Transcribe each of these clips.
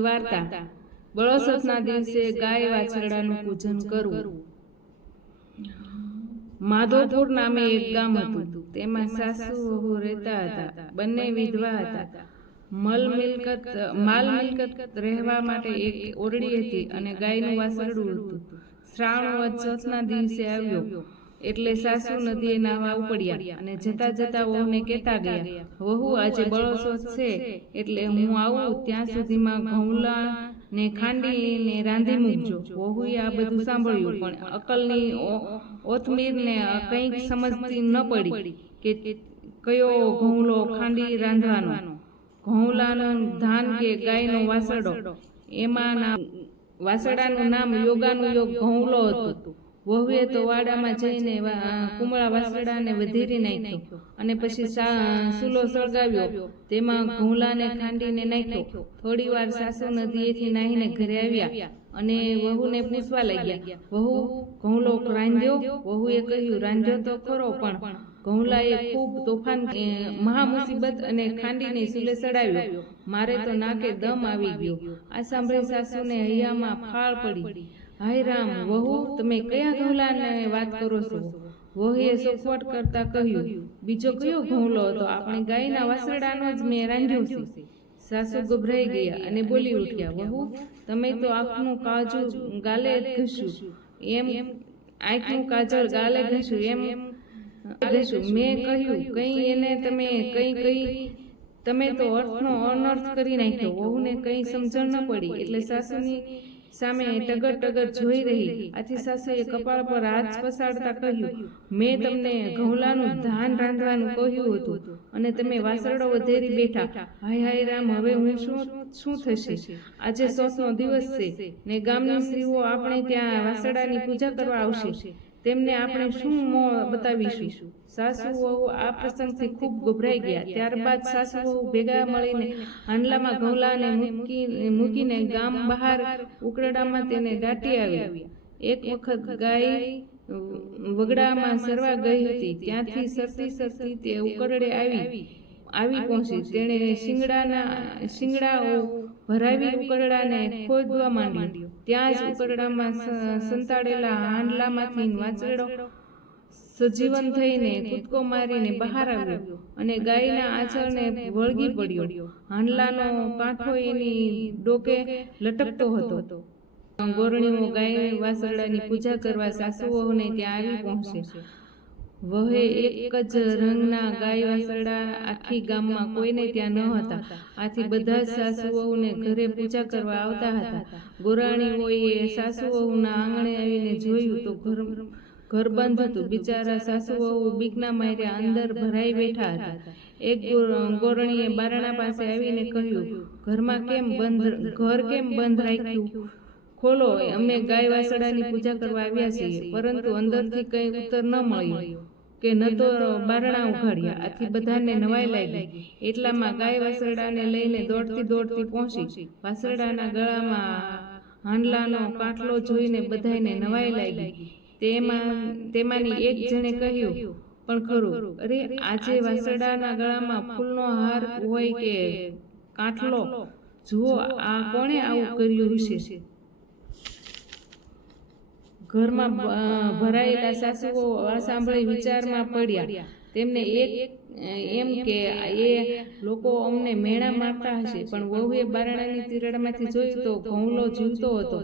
વાર્તા. બળોસતના દિવસે ગાય વાછરડાનું પૂજન કરવું માધોપુર નામે એક ગામ હતું. તેમાં સાસુ વહુ રહેતા હતા. બંને વિધવા હતા. મલ મિલકત માલ મિલકત રહેવા માટે એક ઓરડી હતી અને ગાયનું વાસરડું હતું. શ્રાવણ વદ દિવસે આવ્યો. એટલે સાસુ નદીએ નાવા ઉપડ્યા અને જતા જતા વહુને કહેતા ગયા વહુ આજે બળોસો છે. એટલે હું આવું ત્યાં સુધીમાં ઘઉંલા ને ખાંડી ને રાંધી મૂકજો. વહુએ આ બધું સાંભળ્યું પણ અકલની ઓથમીર ને કંઈક સમજતી ન પડી કે કયો ઘઉંલો ખાંડી રાંધવાનો. ઘઉંલાનો ધાન કે ગાયનો વાસડો એમાંના વાસડાનું નામ યોગાનું યોગ ઘઉંલો હતું. વહુએ તો વાડામાં જઈને કુમળા વાસરડાને વધેરી નાખ્યો અને પછી સૂલો સળગાવ્યો. તેમાં ઘઉંલાને ખાંડીને નાખ્યો. થોડી વાર સાસુ નદીએથી નાહીને ઘરે આવ્યા અને વહુને પૂછવા લાગ્યા વહુ ઘઉંલો રાંધ્યો? વહુએ કહ્યું રાંધ્યો તો ખરો પણ ઘઉંલાએ ખૂબ તોફાન એ, મહા મુસીબત અને ખાંડીને સૂલે સડાવ્યો. મારે તો નાકે દમ આવી ગયો. આ સાંભળી સાસુને હૈયામાં ફાળ પડી. હાય રામ, વહુ, તમે કયા ઘઉંલાને વાત કરો છો? વહુએ સોફવટ કરતા કહ્યું, બીજો કયો ઘઉંલો હતો? આપણે ગાયના વાસરડાનો જ મેં રાંધ્યો છે. સાસુ ગભરાઈ ગયા અને બોલી ઉઠ્યા, વહુ, તમે તો આંખનું કાજુ ગાલે ઘસ્યું એમ આંખનું કાજળ ગાલે ઘસ્યું એમ ઘસ્યું મેં કહ્યું, કઈ એને તમે કઈ કંઈ, તમે તો અર્થનો અનર્થ કરી નાખ્યો. વહુને કઈ સમજણ ન પડી. એટલે સાસુની સામે ટગર ટગર જોઈ રહી. આથી સાસુએ કપાળ પર હાથ પસાડતા કહ્યું મેં તમને ઘઉલાનું ધાન રાંધવાનું કહ્યું હતું. અને તમે વાસરડો વધેરી બેઠા. હાય હાય રામ. હવે હું શું શું થશે? આજે સોસનો દિવસ છે. ને ગામની સ્ત્રીઓ આપણે ત્યાં વાસરડાની પૂજા કરવા આવશે. તેમને આપણે શું મોં બતાવીશું? સાસુ વહુ આ પ્રસંગથી ખૂબ ગભરાઈ ગયા. ત્યારબાદ સાસુ વહુ ભેગા મળીને હાંડલામાં ઘઉંલાને મૂકી મૂકીને ગામ બહાર ઉકરડામાં તેને દાટી આવી એક વખત ગાય વગડામાં સરવા ગઈ હતી. ત્યાંથી સરતી સરતી તે ઉકરડે આવી. આવી. પહોંચી. તેણે શિંગડાના શિંગડાઓ ભરાવી ઉકરડાને ખોદવા માંડ્યો. ત્યાં જ ઉકરડામાં સંતાડેલા આંડલામાંથી વાચરડો સજીવન થઈને કૂદકો મારીને બહાર આવ્યો. અને ગાયના આંચળને વળગી પડ્યો. હાંડલાનો કાંઠો એની ડોકે લટકતો હતો. ગોરણીઓ ગાય વાસરડાની પૂજા કરવા સાસુઓને ત્યાં આવી પહોંચે. વહે એક જ રંગના ગાય વાસરડા આખી ગામમાં કોઈને ત્યાં ન હતા. આથી બધા જ સાસુઓને ઘરે પૂજા કરવા આવતા હતા. ગોરાણીઓએ સાસુઓના આંગણે આવીને જોયું તો ઘર ઘર બંધ હતું. બિચારા સાસુઓ બીકના માર્યા અંદર ભરાઈ બેઠા હતા. એક ગોરણીએ બારણા પાસે આવીને કહ્યું ઘરમાં કેમ બંધ ઘર કેમ બંધ રાખ્યું? ખોલો અમે ગાય વાસડાની પૂજા કરવા આવ્યા છીએ. પરંતુ અંદરથી કંઈ ઉત્તર ન મળ્યો કે ન તો બારણા ઉઘાડ્યા. આથી બધાને નવાઈ લાગી. એટલામાં ગાય વાસરડાને લઈને દોડતી દોડતી પહોંચી. વાસરડાના ગળામાં હાંડલાનો કાટલો જોઈને બધાને નવાઈ લાગી. તેમાં તેમાંની એક જણે કહ્યું પણ ખરું અરે આજે વાસરડાના ગળામાં ફૂલનો હાર હોય કે કાટલો જુઓ આ કોણે આવું કર્યું હશે? ઘરમાં ભરાયેલા સાસુઓ આ સાંભળી વિચારમાં પડ્યા. તેમને એક એમ કે એ લોકો અમને મેણા મારતા હશે. પણ વહુએ બારણાની તિરાડમાંથી જોયું તો ઘઉંલો જીવતો હતો.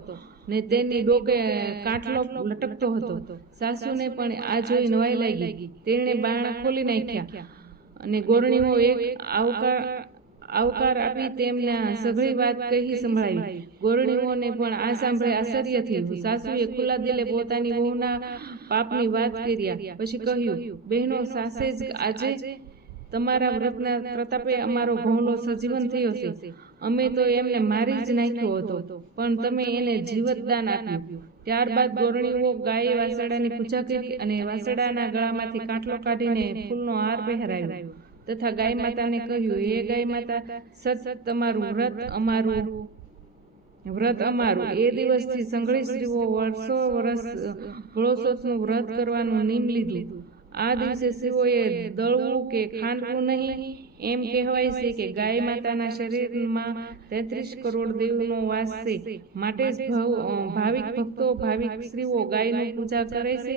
ને તેની ડોકે કાટલો લટકતો હતો. સાસુને પણ આ જોઈ નવાઈ લાગી. તેણે બારણા ખોલી નાખ્યા. અને ગોરણીઓ એક આવકાર આવકાર આપી તેમને સઘળી વાત કહી સંભળાવી ગોરણીઓને પણ આ સાંભળે આશ્ચર્ય થયું. સાસુએ ખુલ્લા દિલે પોતાની વહુના પાપની વાત કર્યા પછી કહ્યું બહેનો સાસે જ આજે તમારા વ્રતના પ્રતાપે અમારો ઘઉંલો સજીવન થયો છે અમે તો એમને મારી જ નાખ્યો હતો. પણ તમે એને જીવતદાન આપ્યું. ત્યારબાદ ગોરણીઓ ગાયે વાસડાની પૂજા કરી અને વાસડાના ગળામાંથી કાંટલો કાઢીને ફૂલનો હાર પહેરાવ્યો. તથા ગાય માતાને કહ્યું હે ગાય માતા સત તમારું વ્રત અમારું વ્રત અમારું. એ દિવસથી સંઘળી સ્ત્રીઓ વર્ષો વર્ષ ગળોસોથનું વ્રત કરવાનું નિમ લીધું. આ દિવસે સ્ત્રીઓએ દળવું કે ખાંડવું નહીં એમ કહેવાય છે કે ગાય માતાના શરીરમાં તેત્રીસ કરોડ દેવનો વાસ છે. માટે જ ભાવિક ભક્તો ભાવિક સ્ત્રીઓ ગાયની પૂજા કરે છે.